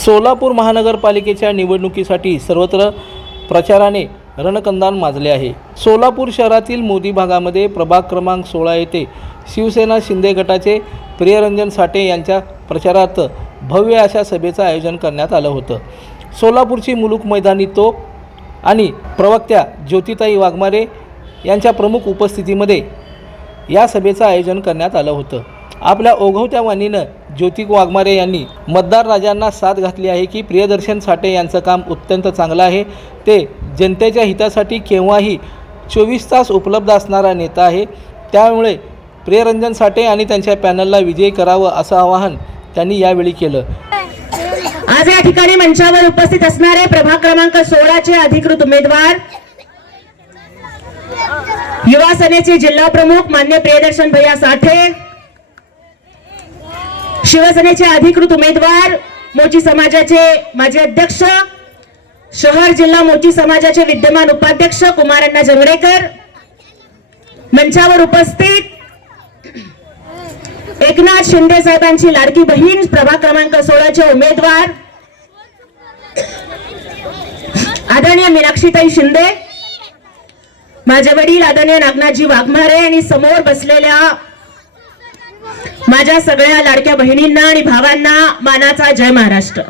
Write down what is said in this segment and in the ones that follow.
सोलापूर महानगरपालिकेच्या निवडणुकीसाठी सर्वत्र प्रचाराने रणकंदान माजले आहे. सोलापूर शहरातील मोदी भागामध्ये प्रभाग क्रमांक सोळा येथे शिवसेना शिंदे गटाचे प्रियरंजन साठे यांच्या प्रचारात भव्य अशा सभेचं आयोजन करण्यात आलं होतं. सोलापूरची मुलूक मैदानी तोप आणि प्रवक्त्या ज्योतिताई वाघमारे यांच्या प्रमुख उपस्थितीमध्ये या सभेचं आयोजन करण्यात आलं होतं. आपल्या ओघवत्या वाणीनं ज्योती वाघमारे यांनी मतदार राजांना साथ घातली आहे की प्रियदर्शन साठे यांचं काम अत्यंत चांगलं आहे. ते जनतेच्या हितासाठी केव्हाही चोवीस तास उपलब्ध असणारा नेता आहे. त्यामुळे प्रियरंजन साठे आणि त्यांच्या पॅनलला विजयी करावं असं आवाहन त्यांनी यावेळी केलं. आज या ठिकाणी मंचावर उपस्थित असणारे प्रभाग क्रमांक सोळाचे अधिकृत उमेदवार युवा सेनेचे जिल्हा प्रमुख मान्य प्रियदर्शन भैया साठे शिवसेनेचे अधिकृत उमेदवार मोची समाजाचे माजी अध्यक्ष शहर जिल्हा मोची समाजाचे विद्यमान उपाध्यक्ष कुमारण्णा जंगडेकर मंचावर उपस्थित एकनाथ शिंदे साहेबांची लाडकी बहीण प्रभाग क्रमांक सोळाचे उमेदवार. आदरणीय मीनाक्षीताई शिंदे माझे वडील आदरणीय नागनाथजी वाघमारे आणि समोर बसलेल्या माझ्या सगळ्या लाडक्या बहिणींना आणि भावांना मानाचा जय महाराष्ट्र.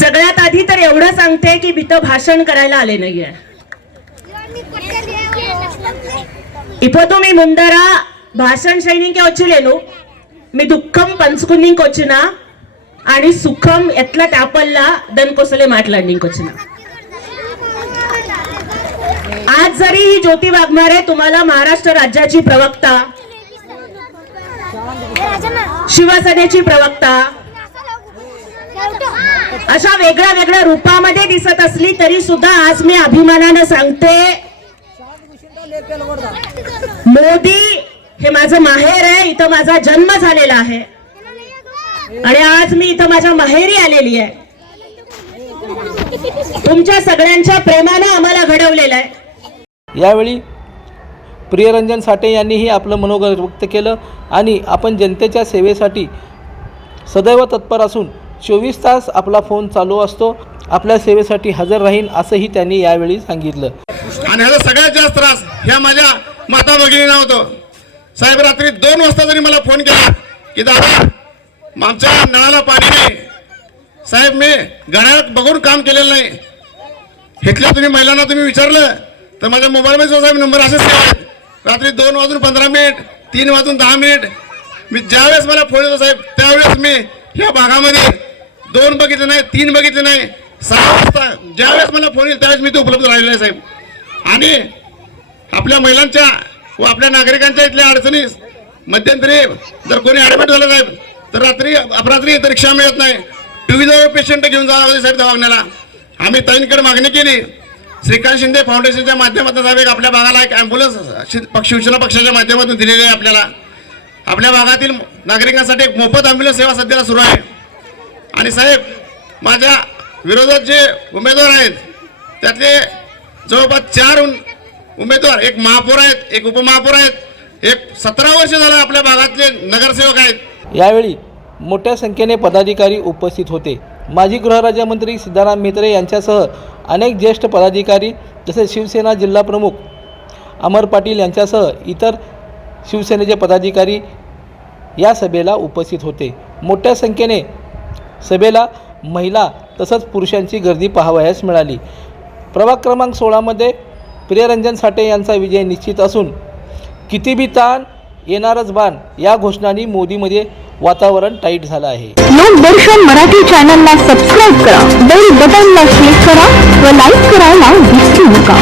सगळ्यात आधी तर एवढं सांगते की मी तर भाषण करायला आले नाहीये. ఇప్పుడు మీ ముందర భాషణ చేయడానికి వచ్చలేను మీ దుఃఖం పంచుకునికి వచ్చిన आणि సుఖం ఎట్లా తాపల్లా దానికోసలే మాట్లాడడానికి వచ్చిన आज जरी ही ज्योती वाघमारे तुम्हाला महाराष्ट्र राज्याची प्रवक्ता शिवसेनेची प्रवक्ता अशा वेगळ्या वेगळ्या रूपामध्ये दिसत असली तरी सुद्धा आज मी अभिमानानं सांगते मोदी हे माझं माहेर आहे इथं माझा जन्म झालेला आहे. आणि आज मी इथं माझ्या माहेरी आलेली आहे. तुमच्या सगळ्यांच्या प्रेमानं आम्हाला घडवलेलं आहे. यावेळी प्रियरंजन साठे यांनीही आपलं मनोगत व्यक्त केलं आणि आपण जनतेच्या सेवेसाठी सदैव तत्पर असून चोवीस तास आपला फोन चालू असतो. आपल्या सेवेसाठी हजर राहीन असंही त्यांनी यावेळी सांगितलं. आणि ह्याचा सगळ्यात जास्त त्रास ह्या माझ्या माता भगिनीना होतो. साहेब रात्री दोन वाजता जरी मला फोन केला की दादा आमच्या नळाला पाणी नाही. साहेब मी घड्याळात बघून काम केलेलं नाही. इथल्या तुम्ही महिलांना तुम्ही विचारलं तर माझ्या मोबाईलमध्ये जो साहेब नंबर असेच आहेत रात्री दोन वाजून पंधरा मिनिट तीन वाजून दहा मिनिट. मी ज्यावेळेस मला फोन येतो साहेब त्यावेळेस मी या भागामध्ये दोन बघितले नाही तीन बघितले नाही. सहा वाजता ज्यावेळेस मला फोन येईल त्यावेळेस मी ते उपलब्ध राहिलेलो आहे साहेब. आणि आपल्या महिलांच्या व आपल्या नागरिकांच्या इथल्या अडचणी मध्यंतरी जर कोणी ॲडमिट झालं साहेब तर रात्री अपरात्री इथं रिक्षा मिळत नाही. टू व्हीलर पेशंट घेऊन जावं लागले साहेब दवाखान्याला. आम्ही ताईंकडे मागणी केली. श्रीकांत शिंदे फाउंडेशनच्या माध्यमातून साहेब एक आपल्या भागाला एक ॲम्ब्युलन्स शि- पक्ष- शिवसेना पक्षाच्या माध्यमातून दिलेली आहे आपल्याला. आपल्या भागातील नागरिकांसाठी एक मोफत ॲम्ब्युलन्स सेवा सध्याला सुरू आहे. आणि साहेब माझ्या विरोधात जे उमेदवार आहेत त्यातले जवळपास चार उमेदवार एक महापौर आहेत एक उपमहापौर आहेत एक सतरा वर्ष झालं आपल्या भागातले नगरसेवक आहेत. यावेळी मोठ्या संख्येने पदाधिकारी उपस्थित होते. माजी गृहराज्यमंत्री सिद्धाराम मित्रे यांच्यासह अनेक ज्येष्ठ पदाधिकारी तसेच शिवसेना जिल्हा प्रमुख अमर पाटील यांच्यासह इतर शिवसेनेचे पदाधिकारी या सभेला उपस्थित होते. मोठ्या संख्येने सभेला महिला तसंच पुरुषांची गर्दी पाहावयास मिळाली. प्रभाग क्रमांक सोळामध्ये प्रियरंजन साठे यांचा विजय निश्चित असून किती बी ताण येणारच बाण या घोषणांनी मोदीमध्ये वातावरण टाईट झालं आहे. लोकदर्शन मराठी चॅनलला सबस्क्राईब करा बेल बटनला क्लिक करा व लाईक करायला विसरू नका.